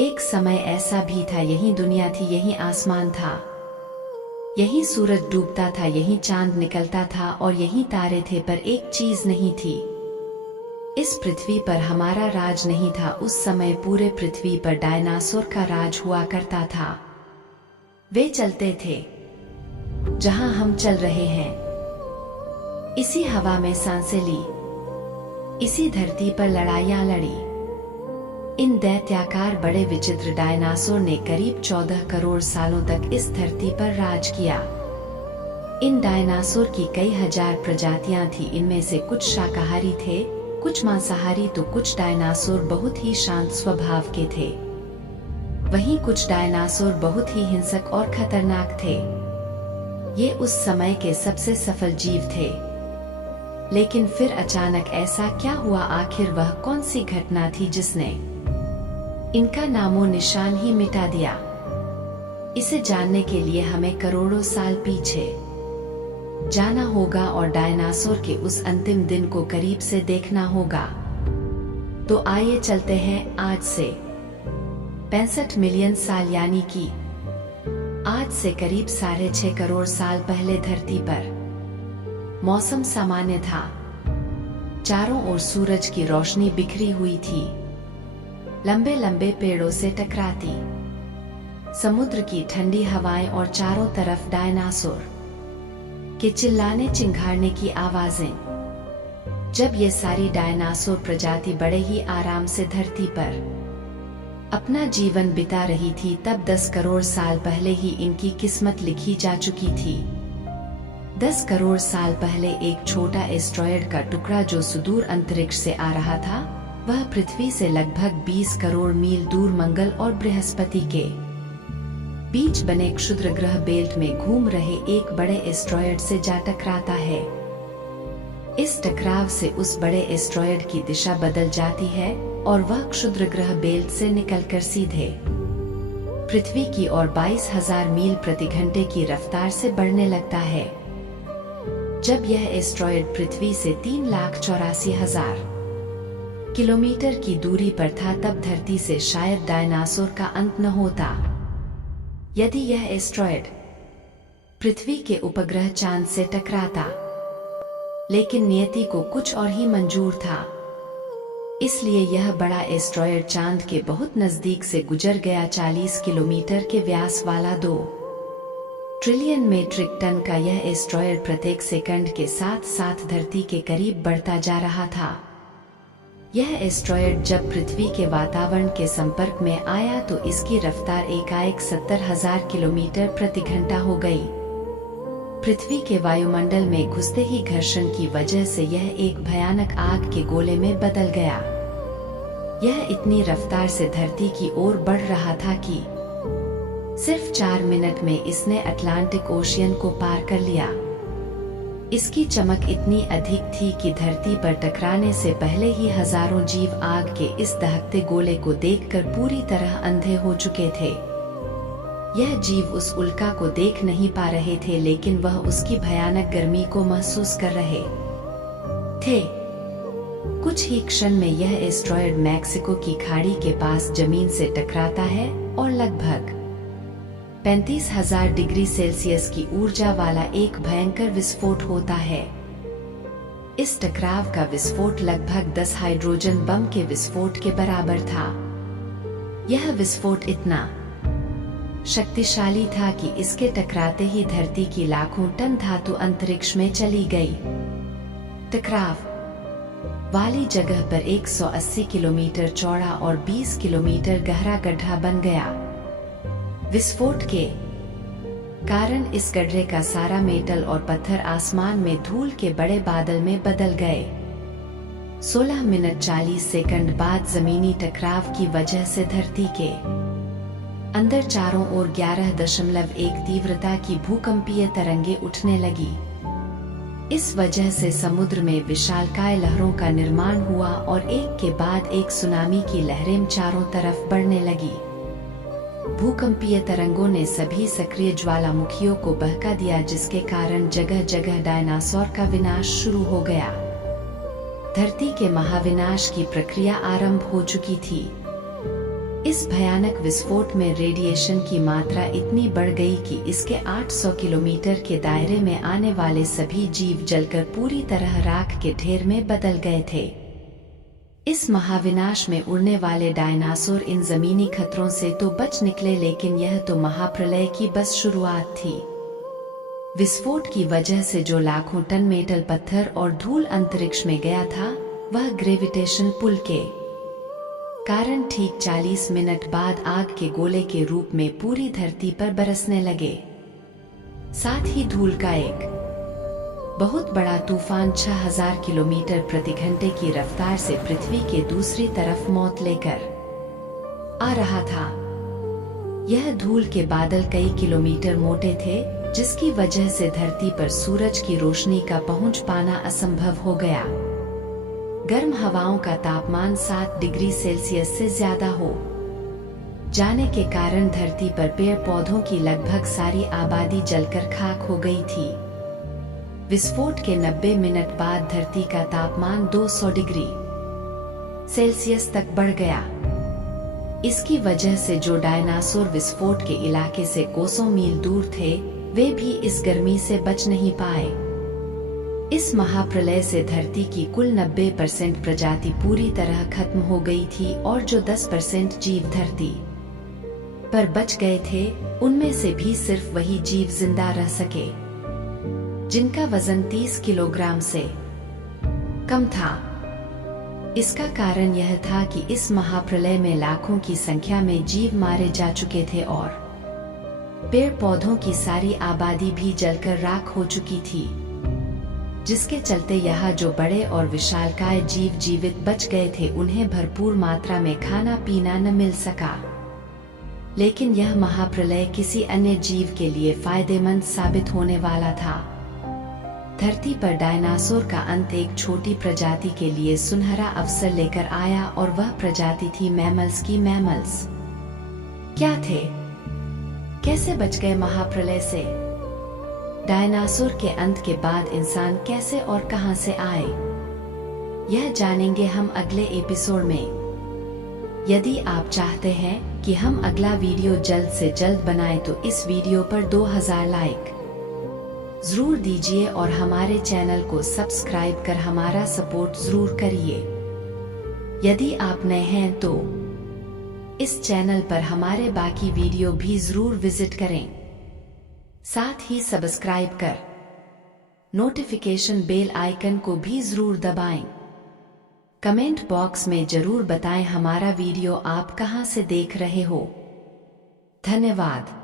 एक समय ऐसा भी था, यही दुनिया थी, यही आसमान था, यही सूरज डूबता था, यही चांद निकलता था और यही तारे थे, पर एक चीज नहीं थी। इस पृथ्वी पर हमारा राज नहीं था। उस समय पूरे पृथ्वी पर डायनासोर का राज हुआ करता था। वे चलते थे जहां हम चल रहे हैं, इसी हवा में सांसें ली, इसी धरती पर लड़ाइयां लड़ी। इन दैत्याकार बड़े विचित्र डायनासोर ने करीब 14 करोड़ सालों तक इस धरती पर राज किया। इन डायनासोर की कई हजार प्रजातियां थी। इनमें से कुछ शाकाहारी थे, कुछ मांसाहारी, तो कुछ डायनासोर बहुत ही शांत स्वभाव के थे। वहीं कुछ डायनासोर बहुत ही हिंसक और खतरनाक थे। ये उस समय के सबसे सफल जीव थे। लेकिन फिर अचानक ऐसा क्या हुआ? आखिर वह कौन सी घटना थी जिसने इनका नामो निशान ही मिटा दिया? इसे जानने के लिए हमें करोड़ों साल पीछे जाना होगा और डायनासोर के उस अंतिम दिन को करीब से देखना होगा। तो आइए चलते हैं आज से 65 मिलियन साल यानी कि आज से करीब 6.5 करोड़ साल पहले धरती पर मौसम सामान्य था। चारों ओर सूरज की रोशनी बिखरी हुई थी, लंबे लंबे पेड़ों से टकराती समुद्र की ठंडी हवाएं और चारों तरफ डायनासोर के चिल्लाने चिंघाड़ने की आवाजें। जब ये सारी डायनासोर प्रजाति बड़े ही आराम से धरती पर अपना जीवन बिता रही थी, तब 10 करोड़ साल पहले ही इनकी किस्मत लिखी जा चुकी थी। 10 करोड़ साल पहले एक छोटा एस्ट्रॉयड का टुकड़ा जो सुदूर अंतरिक्ष से आ रहा था, वह पृथ्वी से लगभग 20 करोड़ मील दूर मंगल और बृहस्पति के बीच बने क्षुद्र ग्रह बेल्ट में घूम रहे एक बड़े एस्ट्रॉयड से जा टकराता है। इस टकराव से उस बड़े एस्ट्रॉयड की दिशा बदल जाती है और वह क्षुद्र ग्रह बेल्ट से निकलकर सीधे पृथ्वी की ओर 22,000 मील प्रति घंटे की रफ्तार से बढ़ने लगता है। जब यह एस्ट्रॉयड पृथ्वी से 3,84,000 किलोमीटर की दूरी पर था, तब धरती से शायद डायनासोर का अंत न होता। यदि यह एस्ट्रॉयड पृथ्वी के उपग्रह चांद से टकराता, लेकिन नियति को कुछ और ही मंजूर था, इसलिए यह बड़ा एस्ट्रॉयड चांद के बहुत नजदीक से गुजर गया। 40 किलोमीटर के व्यास वाला 2 ट्रिलियन मीट्रिक टन का यह एस्ट्रॉयड प्रत्येक सेकंड के साथ साथ धरती के करीब बढ़ता जा रहा था। यह एस्ट्रॉयड जब पृथ्वी के वातावरण के संपर्क में आया तो इसकी रफ्तार एकाएक 70,000 किलोमीटर प्रति घंटा हो गई। पृथ्वी के वायुमंडल में घुसते ही घर्षण की वजह से यह एक भयानक आग के गोले में बदल गया। यह इतनी रफ्तार से धरती की ओर बढ़ रहा था कि सिर्फ 4 मिनट में इसने अटलांटिक ओशियन को पार कर लिया। इसकी चमक इतनी अधिक थी कि धरती पर टकराने से पहले ही हजारों जीव आग के इस दहकते गोले को देखकर पूरी तरह अंधे हो चुके थे। यह जीव उस उल्का को देख नहीं पा रहे थे, लेकिन वह उसकी भयानक गर्मी को महसूस कर रहे थे। कुछ ही क्षण में यह एस्ट्रॉयड मैक्सिको की खाड़ी के पास जमीन से टकराता है और लगभग 35,000 डिग्री सेल्सियस की ऊर्जा वाला एक भयंकर विस्फोट होता है। इस टकराव का विस्फोट लगभग 10 हाइड्रोजन बम के विस्फोट के बराबर था। यह विस्फोट इतना शक्तिशाली था कि इसके टकराते ही धरती की लाखों टन धातु अंतरिक्ष में चली गई। टकराव वाली जगह पर 180 किलोमीटर चौड़ा और 20 किलोमीटर गहरा गड्ढा बन गया। विस्फोट के कारण इस गड्ढे का सारा मेटल और पत्थर आसमान में धूल के बड़े बादल में बदल गए। 16 मिनट 40 सेकंड बाद जमीनी टकराव की वजह से धरती के अंदर चारों ओर 11.1 तीव्रता की भूकंपीय तरंगे उठने लगी। इस वजह से समुद्र में विशालकाय लहरों का निर्माण हुआ और एक के बाद एक सुनामी की लहरें चारों तरफ बढ़ने लगी। भूकंपीय तरंगों ने सभी सक्रिय ज्वालामुखियों को बहका दिया, जिसके कारण जगह जगह डायनासोर का विनाश शुरू हो गया। धरती के महाविनाश की प्रक्रिया आरंभ हो चुकी थी। इस भयानक विस्फोट में रेडिएशन की मात्रा इतनी बढ़ गई कि इसके 800 किलोमीटर के दायरे में आने वाले सभी जीव जलकर पूरी तरह राख के ढेर में बदल गए थे। इस महाविनाश में उड़ने वाले डायनासोर इन जमीनी खतरों से तो बच निकले, लेकिन यह तो महाप्रलय की बस शुरुआत थी। विस्फोट की वजह से जो लाखों टन मेटल, पत्थर और धूल अंतरिक्ष में गया था, वह ग्रेविटेशन पुल के कारण ठीक 40 मिनट बाद आग के गोले के रूप में पूरी धरती पर बरसने लगे। साथ ही धूल का एक बहुत बड़ा तूफान 6000 किलोमीटर प्रति घंटे की रफ्तार से पृथ्वी के दूसरी तरफ मौत लेकर आ रहा था। यह धूल के बादल कई किलोमीटर मोटे थे, जिसकी वजह से धरती पर सूरज की रोशनी का पहुंच पाना असंभव हो गया। गर्म हवाओं का तापमान 7 डिग्री सेल्सियस से ज्यादा हो जाने के कारण धरती पर पेड़ पौधों की लगभग सारी आबादी जलकर खाक हो गई थी। विस्फोट के 90 मिनट बाद धरती का तापमान 200 डिग्री सेल्सियस तक बढ़ गया। इसकी वजह से जो डायनासोर विस्फोट के इलाके से कोसों मील दूर थे, वे भी इस गर्मी से बच नहीं पाए। इस महाप्रलय से धरती की कुल 90% प्रजाति पूरी तरह खत्म हो गई थी और जो 10% जीव धरती पर बच गए थे, उनमें से भी सिर्फ वही जीव जिंदा रह सके जिनका वजन 30 किलोग्राम से कम था। इसका कारण यह था कि इस महाप्रलय में लाखों की संख्या में जीव मारे जा चुके थे और पेड़ पौधों की सारी आबादी भी जलकर राख हो चुकी थी, जिसके चलते यहाँ जो बड़े और विशालकाय जीव जीवित बच गए थे, उन्हें भरपूर मात्रा में खाना पीना न मिल सका। लेकिन यह महाप्रलय किसी अन्य जीव के लिए फायदेमंद साबित होने वाला था। धरती पर डायनासोर का अंत एक छोटी प्रजाति के लिए सुनहरा अवसर लेकर आया, और वह प्रजाति थी मैमल्स की। मैमल्स क्या थे? कैसे बच गए महाप्रलय से? डायनासोर के अंत के बाद इंसान कैसे और कहां से आए, यह जानेंगे हम अगले एपिसोड में। यदि आप चाहते हैं कि हम अगला वीडियो जल्द से जल्द बनाएं, तो इस वीडियो पर 2000 लाइक जरूर दीजिए और हमारे चैनल को सब्सक्राइब कर हमारा सपोर्ट जरूर करिए। यदि आप नए हैं तो इस चैनल पर हमारे बाकी वीडियो भी जरूर विजिट करें। साथ ही सब्सक्राइब कर नोटिफिकेशन बेल आइकन को भी जरूर दबाएं। कमेंट बॉक्स में जरूर बताएं हमारा वीडियो आप कहां से देख रहे हो। धन्यवाद।